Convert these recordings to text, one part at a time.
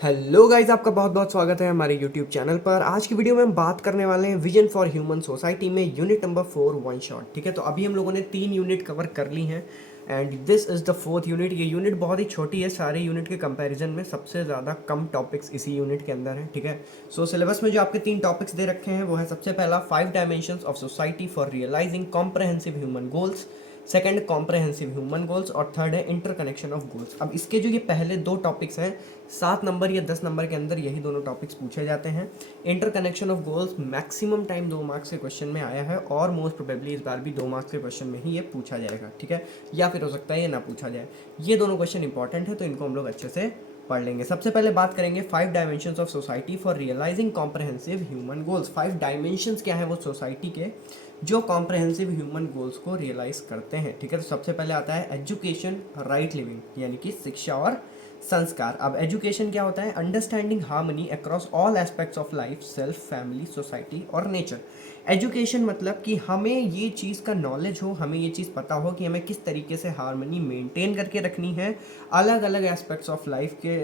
Hello guys, आपका बहुत बहुत स्वागत है हमारे यूट्यूब चैनल पर। आज की वीडियो में हम बात करने वाले हैं विजन फॉर ह्यूमन सोसाइटी में यूनिट नंबर 4 वन शॉट। ठीक है, तो अभी हम लोगों ने 3 यूनिट कवर कर ली हैं and this is the fourth unit. ये यूनिट बहुत ही छोटी है, सारे यूनिट के कंपैरिजन में सबसे ज़्यादा कम टॉपिक्स इसी यूनिट के अंदर हैं। ठीक है, सो सिलेबस में जो आपके 3 टॉपिक्स दे रखे हैं वो है सबसे पहला 5 dimensions of society for realising comprehensive human goals, second comprehensive human goals और थर्ड है इंटरकनेक्शन ऑफ गोल्स। अब इसके जो ये पहले दो टॉपिक्स हैं 7 नंबर या 10 नंबर के अंदर यही दोनों टॉपिक्स पूछे जाते हैं। Interconnection of goals maximum time 2 marks के क्वेश्चन में आया है और मोस्ट प्रोबेबली इस बार भी 2 मार्क्स के क्वेश्चन में ही ये पूछा जाएगा। ठीक है, या फिर हो सकता है ये ना पूछा जाए। ये दोनों क्वेश्चन इंपॉर्टेंट है तो इनको हम लोग अच्छे से पढ़ लेंगे। सबसे पहले बात करेंगे 5 dimensions of society for realising comprehensive human goals. 5 dimensions क्या है वो सोसाइटी के जो कॉम्प्रहेंसिव ह्यूमन गोल्स को रियलाइज करते हैं। ठीक है, तो सबसे पहले आता है एजुकेशन, राइट लिविंग यानी कि शिक्षा और संस्कार। अब एजुकेशन क्या होता है? Understanding harmony across all aspects of life, self, family, society और नेचर। एजुकेशन मतलब कि हमें ये चीज़ का नॉलेज हो, हमें ये चीज़ पता हो कि हमें किस तरीके से हार्मनी मेंटेन करके रखनी है अलग अलग एस्पेक्ट्स ऑफ लाइफ के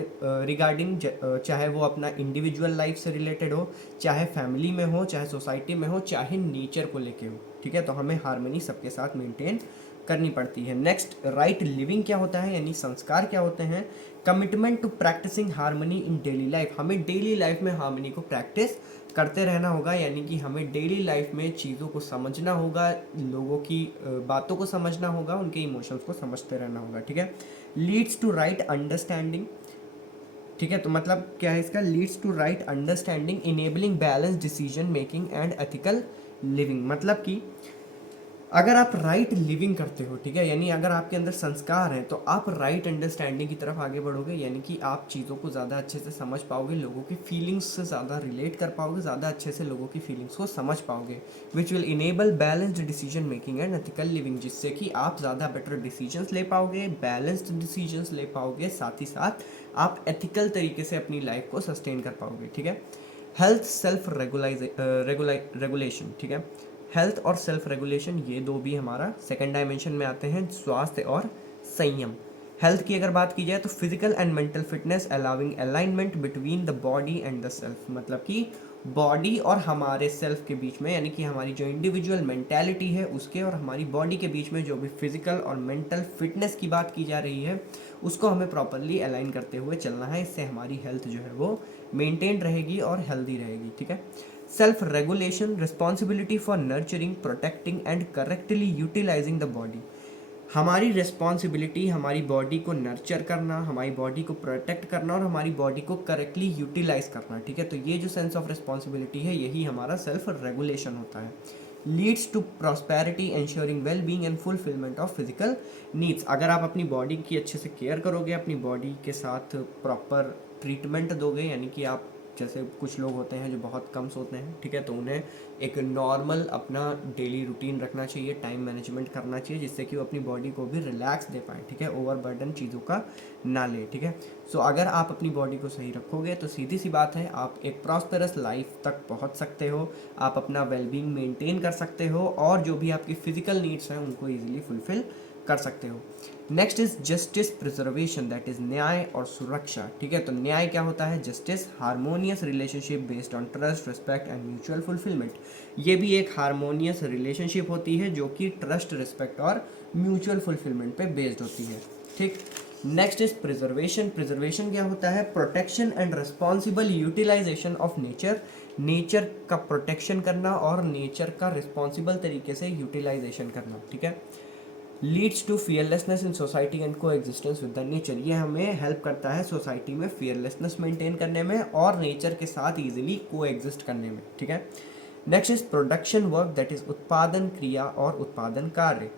रिगार्डिंग, चाहे वो अपना इंडिविजुअल लाइफ से रिलेटेड हो, चाहे फैमिली में हो, चाहे सोसाइटी में हो, चाहे नेचर को लेके हो। ठीक है, तो हमें हार्मनी सबके साथ मेंटेन करनी पड़ती है। नेक्स्ट, राइट लिविंग क्या होता है यानी संस्कार क्या होते हैं? Commitment to practising harmony in daily life. हमें डेली लाइफ में हार्मनी को प्रैक्टिस करते रहना होगा, यानी कि हमें डेली लाइफ में चीज़ों को समझना होगा, लोगों की बातों को समझना होगा, उनके इमोशंस को समझते रहना होगा। ठीक है, लीड्स टू राइट अंडरस्टैंडिंग। ठीक है, तो मतलब क्या है इसका? Leads to right understanding enabling balance decision making and ethical living. मतलब कि अगर आप राइट लिविंग करते हो, ठीक है, यानी अगर आपके अंदर संस्कार हैं तो आप राइट अंडरस्टैंडिंग की तरफ आगे बढ़ोगे, यानी कि आप चीज़ों को ज़्यादा अच्छे से समझ पाओगे, लोगों की फीलिंग्स से ज़्यादा रिलेट कर पाओगे, ज़्यादा अच्छे से लोगों की फीलिंग्स को समझ पाओगे, which will enable balanced decision making and ethical living, जिससे कि आप ज़्यादा बेटर डिसीजंस ले पाओगे, बैलेंस्ड डिसीजंस ले पाओगे, साथ ही साथ आप एथिकल तरीके से अपनी लाइफ को सस्टेन कर पाओगे। ठीक है, हेल्थ सेल्फ रेगुलेशन। ठीक है, हेल्थ और सेल्फ रेगुलेशन ये दो भी हमारा सेकंड डायमेंशन में आते हैं, स्वास्थ्य और संयम। हेल्थ की अगर बात की जाए तो physical and mental fitness allowing alignment between the body and the self. मतलब कि बॉडी और हमारे सेल्फ के बीच में, यानी कि हमारी जो इंडिविजुअल मेंटालिटी है उसके और हमारी बॉडी के बीच में जो भी फिजिकल और मेंटल फिटनेस की बात की जा रही है उसको हमें प्रॉपरली अलाइन करते हुए चलना है। इससे हमारी हेल्थ जो है वो मेंटेन रहेगी और हेल्दी रहेगी। ठीक है, self regulation, responsibility for nurturing, protecting and correctly utilising the body. हमारी रिस्पॉन्सिबिलिटी हमारी बॉडी को नर्चर करना, हमारी बॉडी को प्रोटेक्ट करना और हमारी बॉडी को करेक्टली यूटिलाइज करना। ठीक है, तो ये जो सेंस ऑफ रिस्पॉन्सिबिलिटी है यही हमारा सेल्फ रेगुलेशन होता है। Leads to prosperity ensuring well being and fulfilment of physical needs. अगर आप अपनी बॉडी की अच्छे से केयर करोगे, अपनी बॉडी के साथ प्रॉपर ट्रीटमेंट दोगे, यानी कि आप जैसे कुछ लोग होते हैं जो बहुत कम सोते हैं, ठीक है, तो उन्हें एक नॉर्मल अपना डेली रूटीन रखना चाहिए, टाइम मैनेजमेंट करना चाहिए, जिससे कि वो अपनी बॉडी को भी रिलैक्स दे पाए। ठीक है, ओवरबर्डन चीज़ों का ना ले। ठीक है, सो अगर आप अपनी बॉडी को सही रखोगे तो सीधी सी बात है आप एक प्रॉस्पेरस लाइफ तक पहुंच सकते हो, आप अपना वेलबींग मेंटेन कर सकते हो और जो भी आपकी फिजिकल नीड्स हैं उनको ईजिली फुलफिल कर सकते हो। Next is justice preservation, that is न्याय और सुरक्षा। ठीक है, तो न्याय क्या होता है? Justice, harmonious relationship based on trust, respect and mutual fulfilment. ये भी एक हार्मोनियस रिलेशनशिप होती है जो कि ट्रस्ट, रिस्पेक्ट और म्यूचुअल फुलफिलमेंट पे बेस्ड होती है। ठीक, नेक्स्ट इज प्रिजर्वेशन। प्रिजर्वेशन क्या होता है? Protection and responsible utilisation of nature. Nature का प्रोटेक्शन करना और नेचर का रिस्पॉन्सिबल तरीके से यूटिलाइजेशन करना। ठीक है, leads to fearlessness in society and coexistence with the nature. ये हमें हेल्प करता है सोसाइटी में फियरलेसनेस मेंटेन करने में और नेचर के साथ इजीली को एग्जिस्ट करने में। ठीक है, next is production work, that is उत्पादन क्रिया और उत्पादन कार्य।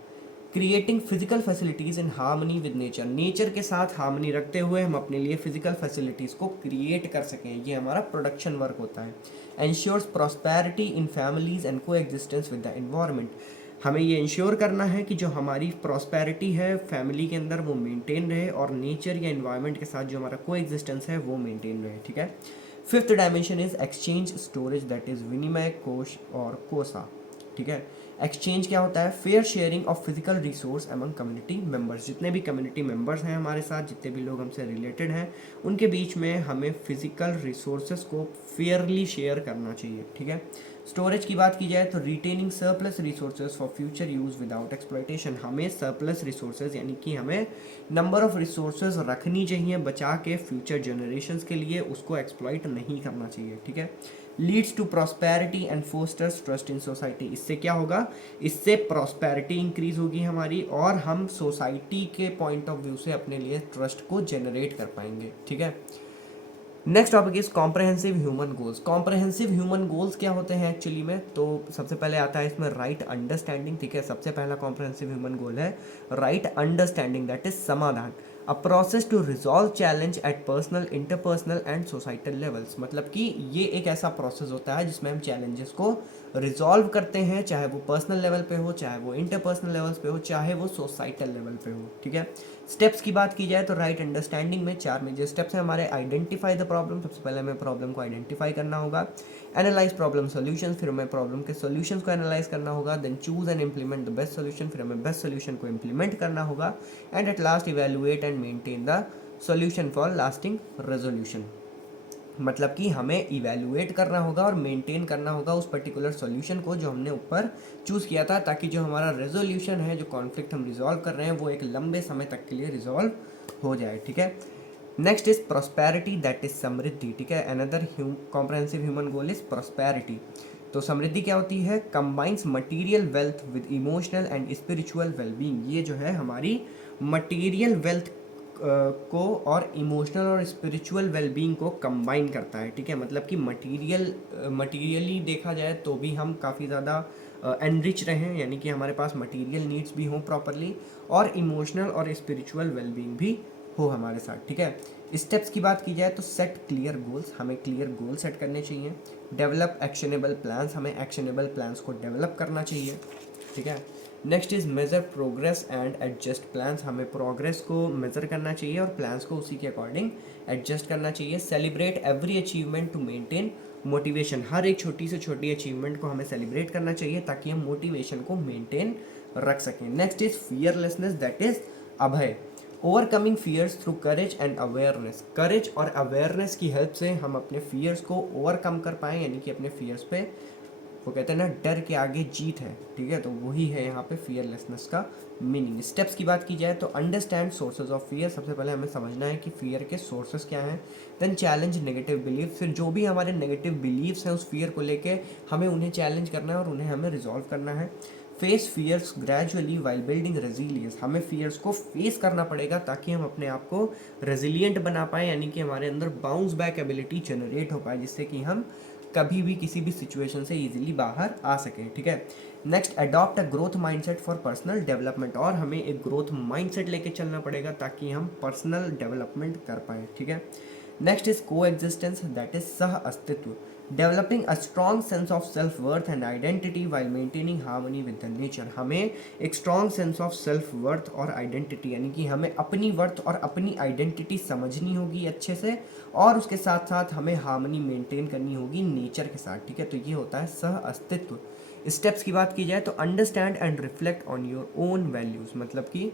Creating physical facilities in harmony with nature. Nature के साथ हार्मनी रखते हुए हम अपने लिए फिजिकल फैसिलिटीज को क्रिएट कर सकें, ये हमारा प्रोडक्शन वर्क होता है। Ensures prosperity in families and coexistence with the environment. हमें ये इंश्योर करना है कि जो हमारी प्रॉस्पेरिटी है फैमिली के अंदर वो मेंटेन रहे और नेचर या एनवायरनमेंट के साथ जो हमारा को एग्जिस्टेंस है वो मेंटेन रहे। ठीक है, fifth dimension is exchange storage, that is विनिमय, कोश और कोसा। ठीक है, एक्सचेंज क्या होता है? Fair sharing of physical resource among community members. जितने भी कम्युनिटी मेंबर्स हैं हमारे साथ, जितने भी लोग हमसे रिलेटेड हैं, उनके बीच में हमें फिजिकल रिसोर्सेज को फेयरली शेयर करना चाहिए, ठीक है। स्टोरेज की बात की जाए तो retaining surplus resources for future use without exploitation. हमें सरप्लस रिसोर्सेज यानी कि हमें नंबर ऑफ रिसोर्सेज रखनी चाहिए बचा के फ्यूचर जनरेशंस के लिए, उसको एक्सप्लॉइट नहीं करना चाहिए, ठीक है। Leads to prosperity and fosters trust in society. इससे क्या होगा? इससे प्रॉस्पेरिटी इंक्रीज होगी हमारी, और हम सोसाइटी के पॉइंट ऑफ व्यू से अपने लिए ट्रस्ट को जनरेट कर पाएंगे, ठीक है। Next topic is comprehensive human goals. Comprehensive human goals क्या होते हैं एक्चुअली में? तो सबसे पहले आता है इसमें राइट अंडरस्टैंडिंग, ठीक है। सबसे पहला कॉम्प्रहेंसिव ह्यूमन गोल है राइट अंडरस्टैंडिंग, दैट इज समाधान। A process to resolve challenge at personal, interpersonal and societal levels. मतलब कि ये एक ऐसा प्रोसेस होता है जिसमें हम चैलेंजेस को रिजॉल्व करते हैं, चाहे वो पर्सनल लेवल पे हो, चाहे वो इंटरपर्सनल लेवल्स पे हो, चाहे वो सोसाइटल लेवल पे हो, ठीक है। स्टेप्स की बात की जाए तो राइट अंडरस्टैंडिंग में 4 मेजर स्टेप्स हैं हमारे। आइडेंटिफाई द प्रॉब्लम, सबसे पहले हमें प्रॉब्लम को आइडेंटिफाई करना होगा। एनालाइज प्रॉब्लम सॉल्यूशंस, फिर हमें प्रॉब्लम के सॉल्यूशंस को एनालाइज करना होगा। Then choose and implement the best solution, फिर हमें बेस्ट सॉल्यूशन को इम्प्लीमेंट करना होगा। And at last evaluate and maintain the solution for lasting resolution. मतलब कि हमें इवेलुएट करना होगा और मेंटेन करना होगा उस पर्टिकुलर सॉल्यूशन को जो हमने ऊपर चूज़ किया था, ताकि जो हमारा रेजोल्यूशन है, जो कॉन्फ्लिक्ट हम रिजॉल्व कर रहे हैं, वो एक लंबे समय तक के लिए रिजॉल्व हो जाए, ठीक है। Next is prosperity, that is समृद्धि, ठीक है। Another comprehensive human goal is prosperity. तो समृद्धि क्या होती है? Combines material wealth with emotional and spiritual wellbeing. ये जो है हमारी मटीरियल वेल्थ को और इमोशनल और स्पिरिचुअल वेलबींग को कंबाइन करता है, ठीक है। मतलब कि मटीरियली देखा जाए तो भी हम काफ़ी ज़्यादा एनरिच रहें, यानी कि हमारे पास मटीरियल नीड्स भी हों प्रॉपरली, और इमोशनल और स्पिरिचुअल वेलबींग भी हो हमारे साथ, ठीक है। स्टेप्स की बात की जाए तो सेट क्लियर गोल्स, हमें क्लियर गोल सेट करने चाहिए। डेवलप एक्शनेबल प्लान्स, हमें एक्शनेबल प्लान्स को डेवलप करना चाहिए, ठीक है। Next is measure progress and adjust plans, हमें प्रोग्रेस को मेजर करना चाहिए और प्लान्स को उसी के अकॉर्डिंग एडजस्ट करना चाहिए। Celebrate every achievement to maintain motivation, हर एक छोटी से छोटी अचीवमेंट को हमें सेलिब्रेट करना चाहिए ताकि हम मोटिवेशन को मेंटेन रख सकें। Next is fearlessness, that is अभय। Overcoming fears through courage and awareness, courage और अवेयरनेस की हेल्प से हम अपने फियर्स को ओवरकम कर पाएँ, यानी कि अपने फियर्स पे, वो कहते हैं ना, डर के आगे जीत है, ठीक है। तो वही है यहाँ पे फियरलेसनेस का मीनिंग। स्टेप्स की बात की जाए तो अंडरस्टैंड सोर्सेज ऑफ फियर, सबसे पहले हमें समझना है कि फियर के सोर्सेज क्या हैं। देन चैलेंज नेगेटिव बिलीफ, फिर जो भी हमारे नेगेटिव बिलीव्स हैं उस फियर को लेके हमें उन्हें चैलेंज करना है और उन्हें हमें रिजॉल्व करना है। Face fears gradually while building resilience, हमें फियर्स को फेस करना पड़ेगा ताकि हम अपने आप को रेजिलियंट बना पाए, यानी कि हमारे अंदर बाउंस बैक एबिलिटी जनरेट हो पाए, जिससे कि हम कभी भी किसी भी सिचुएशन से इजीली बाहर आ सकें, ठीक है। Next, adopt a growth mindset for personal development, और हमें एक ग्रोथ माइंडसेट लेके चलना पड़ेगा ताकि हम पर्सनल डेवलपमेंट कर पाएँ, ठीक है। नेक्स्ट इज को एग्जिस्टेंस, दैट इज सह अस्तित्व। Developing a strong sense of self worth and identity while maintaining harmony with the nature, हमें एक strong sense of self worth और आइडेंटिटी, यानी कि हमें अपनी वर्थ और अपनी आइडेंटिटी समझनी होगी अच्छे से, और उसके साथ साथ हमें हार्मनी मेंटेन करनी होगी नेचर के साथ, ठीक है। तो ये होता है सह अस्तित्व। स्टेप्स की बात की जाए तो understand and reflect on your own values, मतलब कि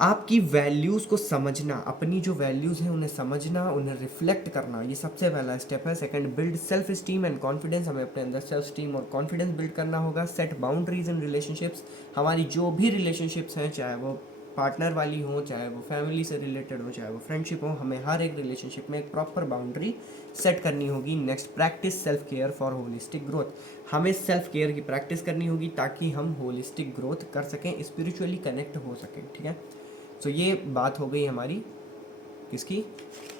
आपकी वैल्यूज़ को समझना, अपनी जो वैल्यूज़ हैं उन्हें समझना, उन्हें रिफ्लेक्ट करना, ये सबसे पहला स्टेप है। Second, build self esteem and confidence, हमें अपने अंदर सेल्फ स्टीम और कॉन्फिडेंस बिल्ड करना होगा। सेट बाउंड्रीज इन रिलेशनशिप्स, हमारी जो भी रिलेशनशिप्स हैं, चाहे वो पार्टनर वाली हो, चाहे वो फैमिली से रिलेटेड हो, चाहे वो फ्रेंडशिप हो, हमें हर एक रिलेशनशिप में एक प्रॉपर बाउंड्री सेट करनी होगी। Next, practice self care for holistic growth, हमें सेल्फ केयर की प्रैक्टिस करनी होगी ताकि हम होलिस्टिक ग्रोथ कर सकें, स्पिरिचुअली कनेक्ट हो सकें, ठीक है। तो ये बात हो गई हमारी किसकी?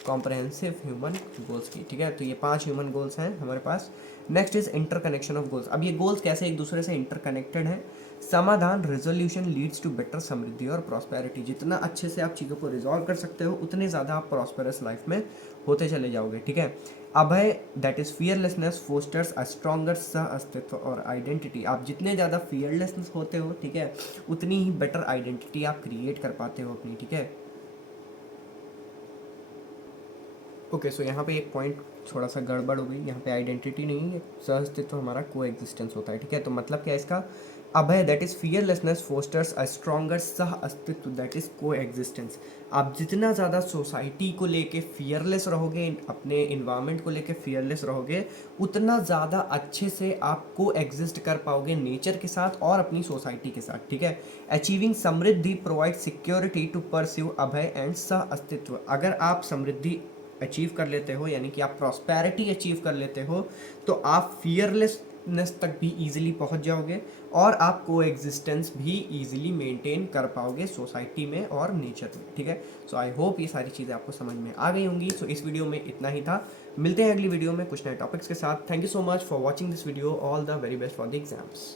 कॉम्प्रहेंसिव ह्यूमन गोल्स की, ठीक है। तो ये 5 ह्यूमन गोल्स हैं हमारे पास। Next is interconnection of goals, अब ये गोल्स कैसे एक दूसरे से इंटरकनेक्टेड हैं। समाधान, रेजोल्यूशन लीड्स टू बेटर समृद्धि और प्रॉस्पेरिटी, जितना अच्छे से आप चीज़ों को रिजॉल्व कर सकते हो उतने ज़्यादा आप प्रॉस्पेरस लाइफ में होते चले जाओगे, ठीक है। अभय, that is fearlessness fosters a stronger सह अस्तित्व और आइडेंटिटी, आप जितने ज़्यादा फियरलेसनेस होते हो, ठीक है, उतनी ही बेटर आइडेंटिटी आप क्रिएट कर पाते हो अपनी, ठीक है। ओके, सो यहाँ पे एक पॉइंट थोड़ा सा गड़बड़ हो गई। यहाँ पे आइडेंटिटी नहीं है, सह अस्तित्व हमारा को एग्जिस्टेंस होता है, ठीक है। तो मतलब क्या है इसका, अभय that is fearlessness fosters a stronger सह अस्तित्व दैट इज को एग्जिस्टेंस। आप जितना ज़्यादा सोसाइटी को लेके फियरलेस रहोगे, अपने इन्वायरमेंट को लेके फियरलेस रहोगे, उतना ज़्यादा अच्छे से आप को एग्जिस्ट कर पाओगे नेचर के साथ और अपनी सोसाइटी के साथ, ठीक है। अचीविंग समृद्धि प्रोवाइड सिक्योरिटी टू परस्यू अभय एंड सह अस्तित्व। अगर आप समृद्धि अचीव कर लेते हो, यानी कि आप प्रॉस्पेरिटी अचीव कर लेते हो, तो आप फियरलेसनेस तक भी इजीली पहुंच जाओगे और आप को एग्जिस्टेंस भी इजीली मेंटेन कर पाओगे सोसाइटी में और नेचर में, ठीक है। सो आई होप ये सारी चीज़ें आपको समझ में आ गई होंगी। सो इस वीडियो में इतना ही था। मिलते हैं अगली वीडियो में कुछ नए टॉपिक्स के साथ। Thank you so much for watching this video. All the very best for the exams.